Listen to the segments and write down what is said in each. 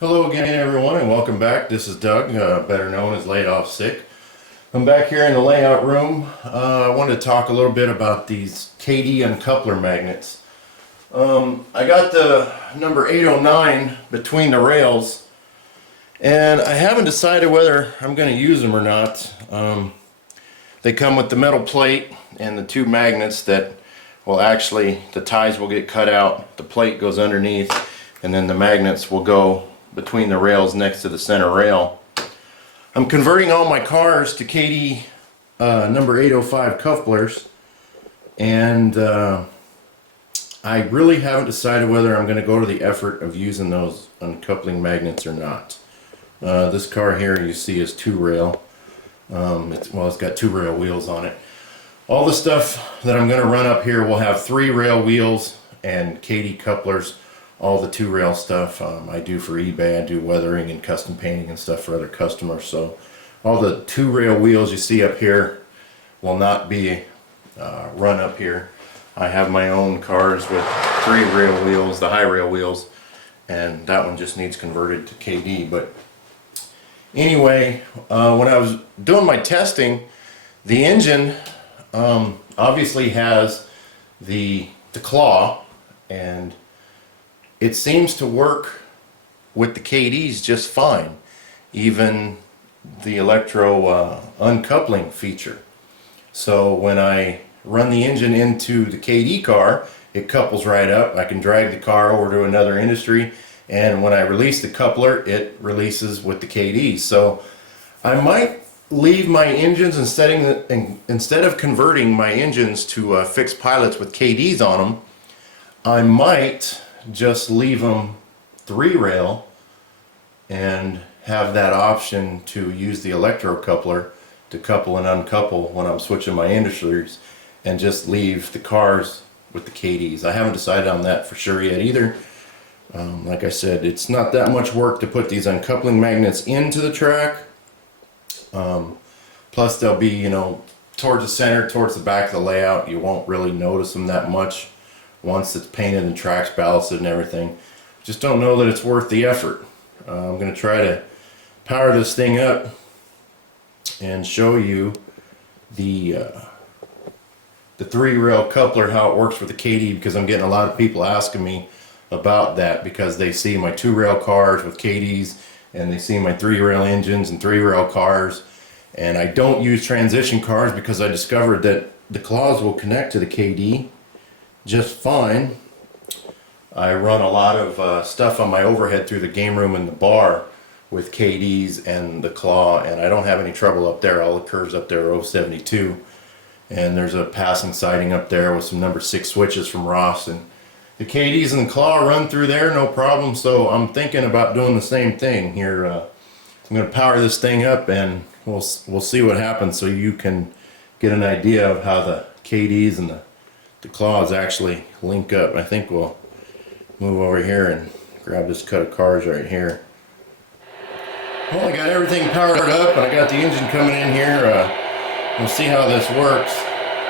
Hello again, everyone, and welcome back. This is Doug, better known as Laid Off Sick. I'm back here in the layout room. I wanted to talk a little bit about these Kadee uncoupler magnets. I got the number 809 between the rails, and I haven't decided whether I'm going to use them or not. They come with the metal plate and the two magnets that will actually, the ties will get cut out, the plate goes underneath, and then the magnets will go between the rails next to the center rail. I'm converting all my cars to Kadee number 805 couplers, and I really haven't decided whether I'm going to go to the effort of using those uncoupling magnets or not. This car here you see is two rail. It's got two rail wheels on it. All the stuff that I'm going to run up here will have three rail wheels and Kadee couplers. All the two rail stuff I do for eBay. I do weathering and custom painting and stuff for other customers. So all the two rail wheels you see up here will not be run up here. I have my own cars with three rail wheels, the high rail wheels, and that one just needs converted to Kadee. But anyway, when I was doing my testing, the engine obviously has the Claw, and it seems to work with the Kadees just fine, even the Electro uncoupling feature. So when I run the engine into the Kadee car, it couples right up. I can drag the car over to another industry, and when I release the coupler, it releases with the Kadee. So I might leave my engines, instead of converting my engines to fixed pilots with Kadees on them, I might just leave them three rail and have that option to use the Electro coupler to couple and uncouple when I'm switching my industries, and just leave the cars with the Kadees. I haven't decided on that for sure yet either. Like I said, it's not that much work to put these uncoupling magnets into the track. Plus they'll be, towards the center, towards the back of the layout. You won't really notice them that much once it's painted and tracks ballasted and everything. Just don't know that it's worth the effort. I'm going to try to power this thing up and show you the three rail coupler, how it works with the Kadee, because I'm getting a lot of people asking me about that because they see my two rail cars with Kadees and they see my three rail engines and three rail cars. And I don't use transition cars because I discovered that the claws will connect to the Kadee just fine. I run a lot of stuff on my overhead through the game room and the bar with Kadees and the Claw, and I don't have any trouble up there. All the curves up there are 072, and there's a passing siding up there with some number 6 switches from Ross, and the Kadees and the Claw run through there no problem. So I'm thinking about doing the same thing here. I'm going to power this thing up and we'll see what happens, so you can get an idea of how the Kadees and the claws actually link up. I think we'll move over here and grab this cut of cars right here. Well, I got everything powered up and I got the engine coming in here. We'll see how this works.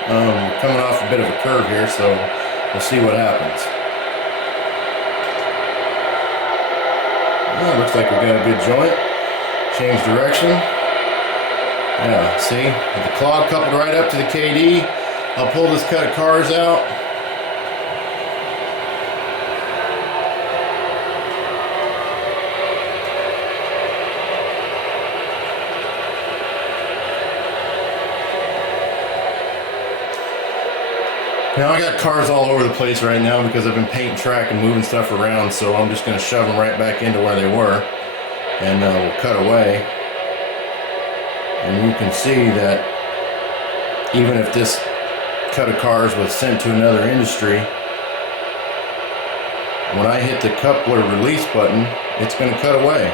We're coming off a bit of a curve here, so we'll see what happens. Well, looks like we got a good joint. Change direction. Yeah, see? The Claw coupled right up to the Kadee. I'll pull this cut of cars out. Now I got cars all over the place right now because I've been painting track and moving stuff around, so I'm just going to shove them right back into where they were, and we'll cut away. And you can see that even if this cut of cars was sent to another industry, when I hit the coupler release button, it's going to cut away.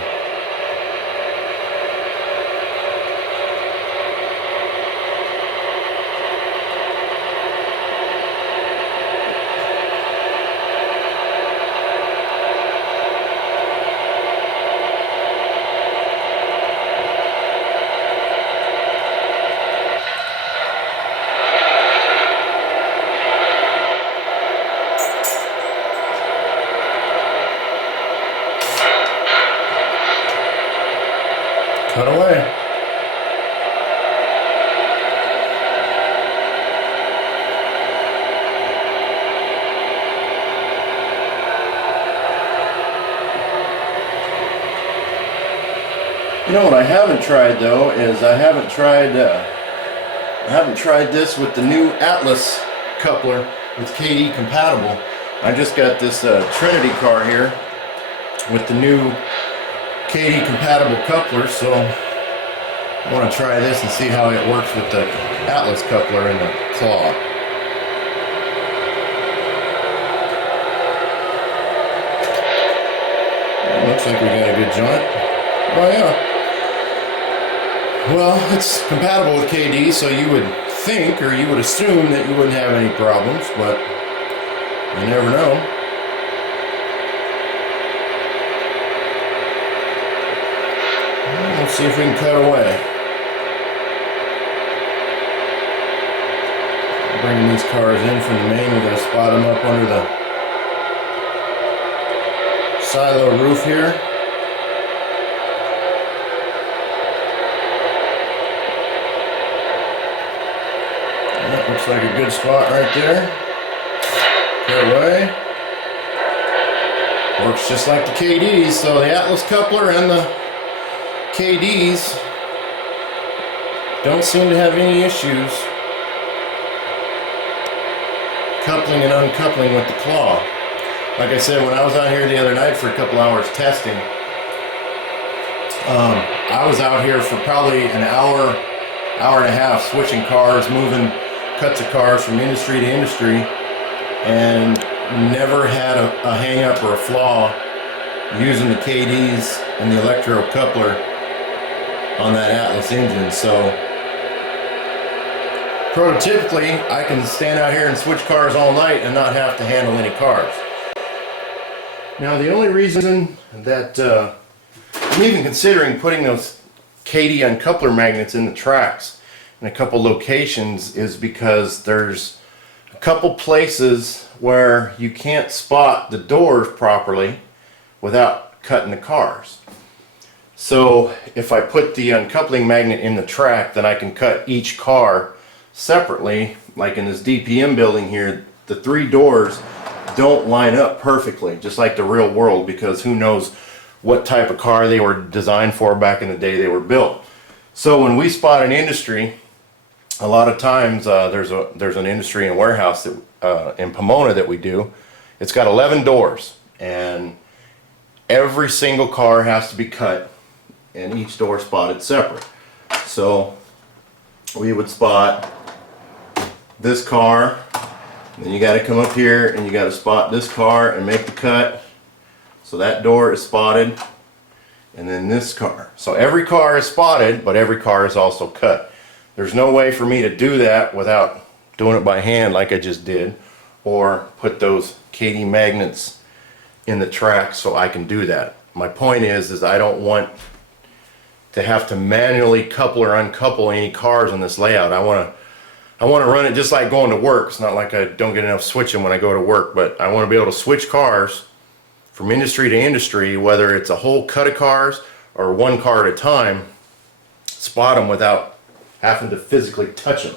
Cut away. You know what I haven't tried though is I haven't tried this with the new Atlas coupler with Kadee compatible. I just got this Trinity car here with the new Kadee compatible coupler, so I want to try this and see how it works with the Atlas coupler and the Claw. Looks like we got a good joint. Oh yeah. Well, it's compatible with Kadee, so you would think, or you would assume, that you wouldn't have any problems, but you never know. Let's see if we can cut away. Bringing these cars in from the main, we're going to spot them up under the silo roof here. That looks like a good spot right there. Cut away. Works just like the Kadees, so the Atlas coupler and the Kadees don't seem to have any issues coupling and uncoupling with the Claw. Like I said, when I was out here the other night for a couple hours testing, I was out here for probably an hour and a half switching cars, moving cuts of cars from industry to industry, and never had a hang up or a flaw using the Kadees and the Electro coupler on that Atlas engine. So prototypically, I can stand out here and switch cars all night and not have to handle any cars. Now the only reason that I'm even considering putting those Kadee uncoupler magnets in the tracks in a couple locations is because there's a couple places where you can't spot the doors properly without cutting the cars. So if I put the uncoupling magnet in the track, then I can cut each car separately. Like in this DPM building here, the three doors don't line up perfectly, just like the real world, because who knows what type of car they were designed for back in the day they were built. So when we spot an industry, a lot of times there's an industry and warehouse that, in Pomona that we do. It's got 11 doors, and every single car has to be cut and each door spotted separate. So we would spot this car, then you got to come up here and you got to spot this car and make the cut. So that door is spotted, and then this car. So every car is spotted, but every car is also cut. There's no way for me to do that without doing it by hand like I just did, or put those Kadee magnets in the track so I can do that. My point is I don't want to have to manually couple or uncouple any cars on this layout. I want to run it just like going to work. It's not like I don't get enough switching when I go to work, but I want to be able to switch cars from industry to industry, whether it's a whole cut of cars or one car at a time, spot them without having to physically touch them.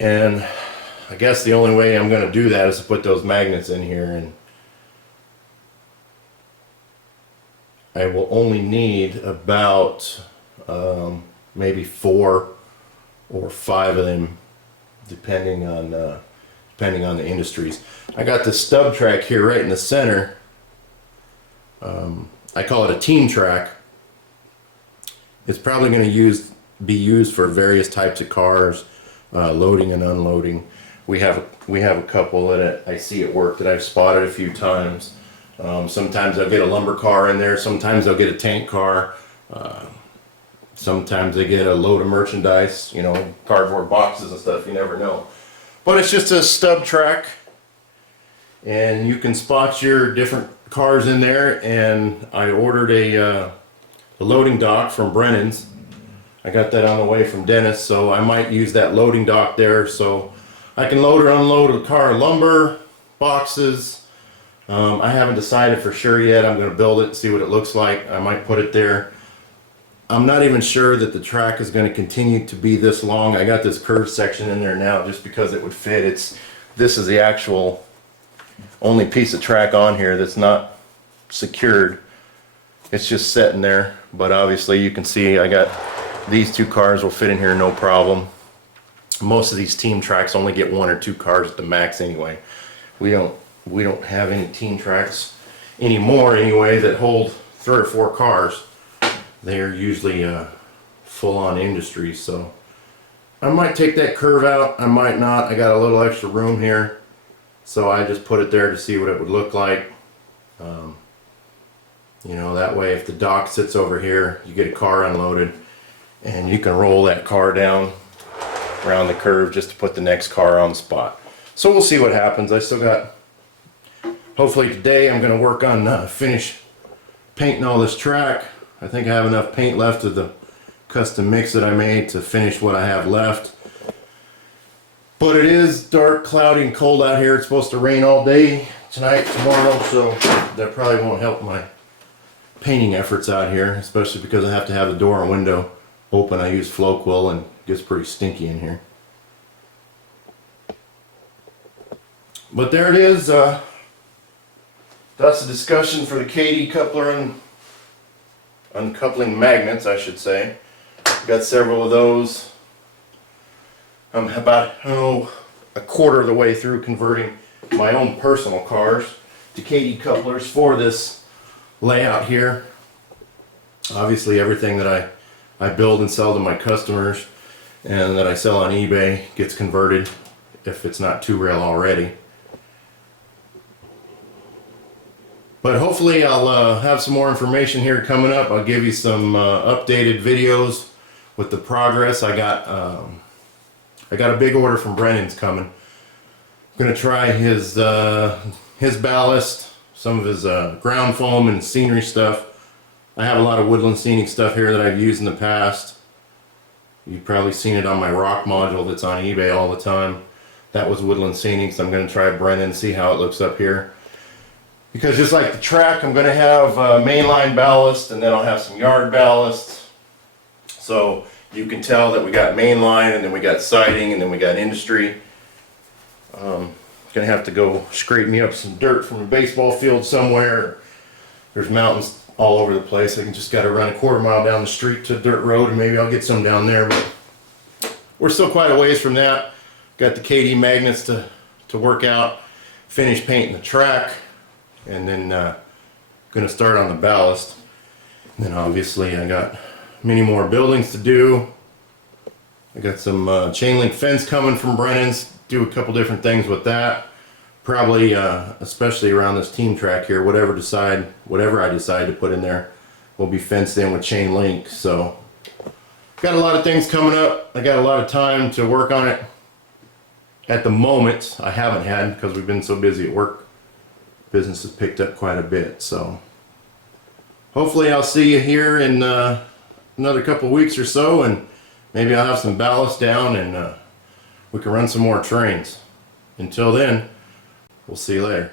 And I guess the only way I'm going to do that is to put those magnets in here, and I will only need about maybe 4 or 5 of them, depending on the industries. I got this stub track here right in the center. I call it a team track. It's probably going to be used for various types of cars, loading and unloading. We have a couple that I see at work that I've spotted a few times. Sometimes I'll get a lumber car in there. Sometimes I'll get a tank car. Sometimes they get a load of merchandise, you know, cardboard boxes and stuff. You never know. But it's just a stub track, and you can spot your different cars in there. And I ordered a loading dock from Brennan's. I got that on the way from Dennis, so I might use that loading dock there so I can load or unload a car of lumber, boxes, I haven't decided for sure yet. I'm going to build it, see what it looks like. I might put it there. I'm not even sure that the track is going to continue to be this long. I got this curved section in there now just because it would fit. This is the actual only piece of track on here that's not secured. It's just sitting there, but obviously you can see I got these two cars will fit in here no problem. Most of these team tracks only get 1 or 2 cars at the max anyway. We don't have any team tracks anymore anyway that hold 3 or 4 cars. They're usually full-on industry, so I might take that curve out, I might not. I got a little extra room here, so I just put it there to see what it would look like. You know, that way if the dock sits over here, you get a car unloaded and you can roll that car down around the curve just to put the next car on spot. So we'll see what happens. I still got, hopefully today I'm going to work on finish painting all this track. I think I have enough paint left of the custom mix that I made to finish what I have left. But it is dark, cloudy, and cold out here. It's supposed to rain all day tonight, tomorrow, so that probably won't help my painting efforts out here, especially because I have to have the door and window open. I use Floquil and it gets pretty stinky in here. But there it is. That's the discussion for the Kadee coupler and uncoupling magnets, I should say. Got several of those. I'm about a quarter of the way through converting my own personal cars to Kadee couplers for this layout here. Obviously everything that I build and sell to my customers and that I sell on eBay gets converted if it's not 2-rail already. But hopefully I'll have some more information here coming up. I'll give you some updated videos with the progress. I got a big order from Brennan's coming. I'm gonna try his ballast, some of his ground foam and scenery stuff. I have a lot of woodland scenic stuff here that I've used in the past. You've probably seen it on my rock module that's on eBay all the time. That was woodland scenic, so I'm gonna try Brennan, see how it looks up here. Because just like the track, I'm going to have mainline ballast and then I'll have some yard ballast. So you can tell that we got mainline and then we got siding and then we got industry. Going to have to go scrape me up some dirt from a baseball field somewhere. There's mountains all over the place. I just got to run a quarter mile down the street to a dirt road and maybe I'll get some down there. But we're still quite a ways from that. Got the Kadee magnets to work out, finish painting the track. And then gonna start on the ballast. And then obviously I got many more buildings to do. I got some chain link fence coming from Brennan's. Do a couple different things with that. Probably especially around this team track here, whatever I decide to put in there will be fenced in with chain link. So got a lot of things coming up. I got a lot of time to work on it. At the moment I haven't had because we've been so busy at work. Business has picked up quite a bit, so hopefully I'll see you here in another couple weeks or so, and maybe I'll have some ballast down and we can run some more trains. Until then, we'll see you later.